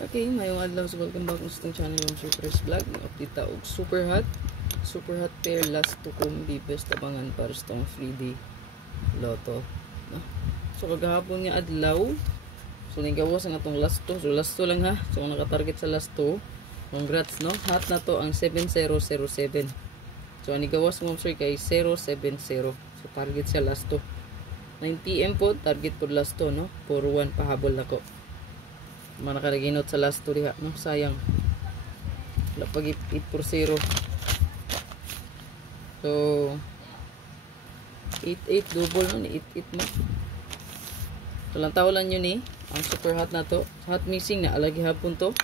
Okay, mayong adlaw sa welcome back sa itong channel ng Super Vlog. Update ta og super hot pair last to combi best abangan para sa itong 3D Lotto, no? So kagahapon nga adlaw, so nagawas ang atong last to. So last to lang ha. So kung nakatarget sa last to, congrats, no? Hot na to ang 7007. So ang nagawas mo sir kay 070. So target siya last to 9 PM po, target po last to, no? 4-1 pahabol nako. Mga nakaraginot sa last to diha, no? Sayang. Wala pag 8-0. So 8-8 double, no? 8-8 mo. So lang tawalan nyo ni ang super hot na to. Hot missing na alagi hapon to.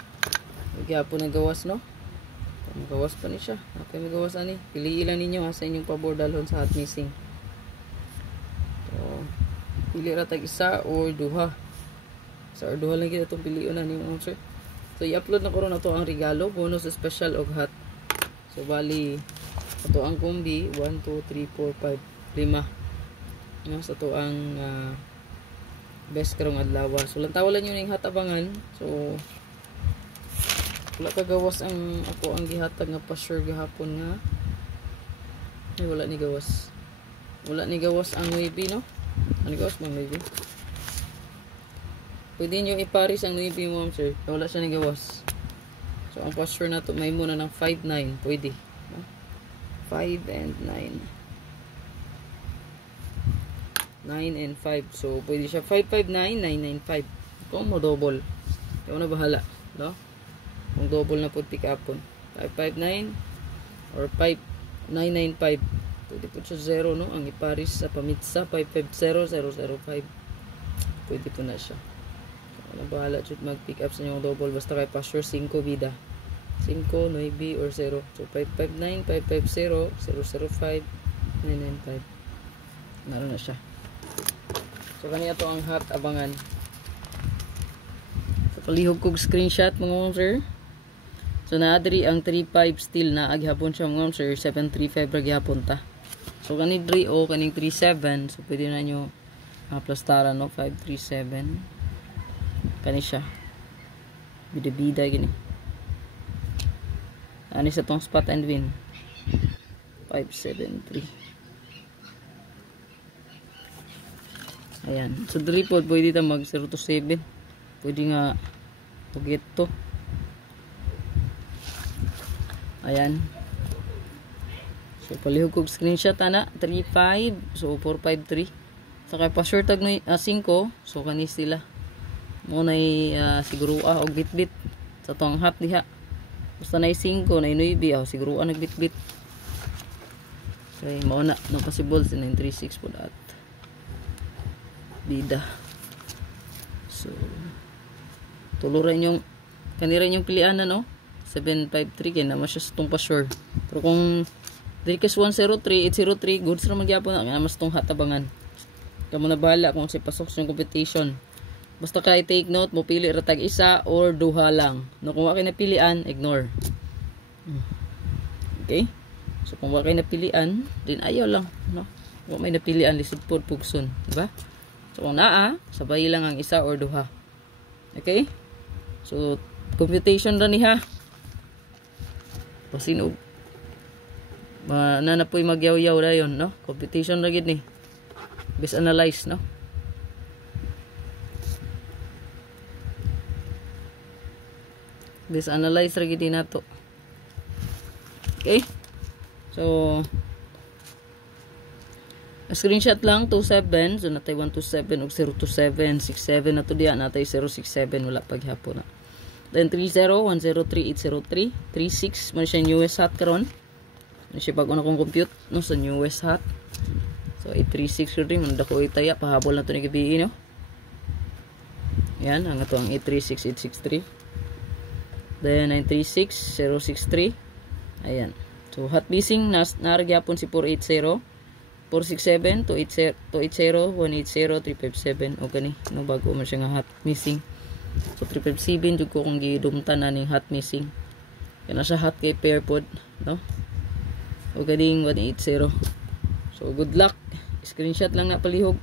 Alagi hapon ang gawas, no? Magawas pa ni siya. Okay, magawas ani. Piliin lang ninyo ha sa inyong pabor dalhon sa hot missing. Pili ra tag isa or duha. Sa or duha lang kita itong piliun na niyo, sir. So i-upload na ko ron na to ang regalo, bonus special og hot. So bali ito ang kombi 1 2 3 4 5 5. No, sa to ang best karong adlaw. So lang tawalan niyo ning hot abangan. So wala ka gawas ang ako ang gihatag nga pa sure gahapon nga. Ay wala ni gawas. Wala ni gawas ang wavy, no? Ano gawas mo maybe? Pwede nyo iparis ang maybe mo, sir. Wala siya ni gawas. So ang posture na to may muna ng 5-9. Pwede, no? 5 and 9. 9 and 5. So pwede siya 5-5-9, 9-9-5. Kung mo double, ikaw na bahala, no? Kung double na po pick upon 5-5-9 or 5-9-9-5. Pwede po siya 0, no? Ang iparis sa pamitsa 550-005. Pwede po na siya. So, ano bahala should mag-pick up sa inyong double. Basta kay pasure 5 bida. 5, 9 or 0. So 559, 550, 005, 995. Meron na siya. So kaniya to ang hot abangan. So palihog kog screenshot mga sir. So naadri ang 35 still na aghapon siya mga sir. 735 ra gyapon ta. So kani 3 o kaning 37, so pwede na nyo plastara, no? 537 kani siya bida-bida gini. Ani sa tong spot and win 573. Ayan, so 3 po pwede ta mag 0 to 7, pwede nga tugit to. Ayan. So palihog kog screenshot ana 35, so 453. Saka pa short tag 5, so kani sila. Mo nay siguro og bit-bit sa tong hot diha. Basta nay 5, nay 9, siguro nagbit-bit. Okay, mao na no possible sa 936 po dat. Bida. So tuluran yung kanira yung pilian na, no? 753 kay naman siya sa tong pa sure. Pero kung Drikes 103, 803, goods na magyapon na mas tong hatabangan. Kamu na bahala kung si pasok sa competition. Basta kay take note, mo pili ra tag isa or duha lang. No, kung wa kay napilian, ignore. Okay? So kung wa kay napilian, din ayaw lang, no? Wa may napilian lisod pod pugson, di ba? So kung naa, sabay lang ang isa or duha. Okay? So computation ra ni ha. Pasinog nanapoy magyaw-yaw dayon, no? Competition ra gid ni. Best analyze, no? Best analyze ra gid nato. Okay? So screenshot lang 27, so natay 127 ug 027, 67 na to diya, natay 067 wala paghapon na. Then 30 103 803 36 man siya US hot karon. Ano siya bago na kong compute, no, sa newest hot. So 836 ko rin, manda ko itaya, pahabol na ito ni gabi, no? Yan, ang ito ang 836 863. Then 936 063. Ayan. So hot missing, naragyapon si 480 467 280 180 357. O gani, no, bago man siya nga hot missing. So 357 jud ko kung gidumtan na ning hot missing. Kana siya hot kay pair pod, no? O gading 180. So good luck. Screenshot lang na palihog.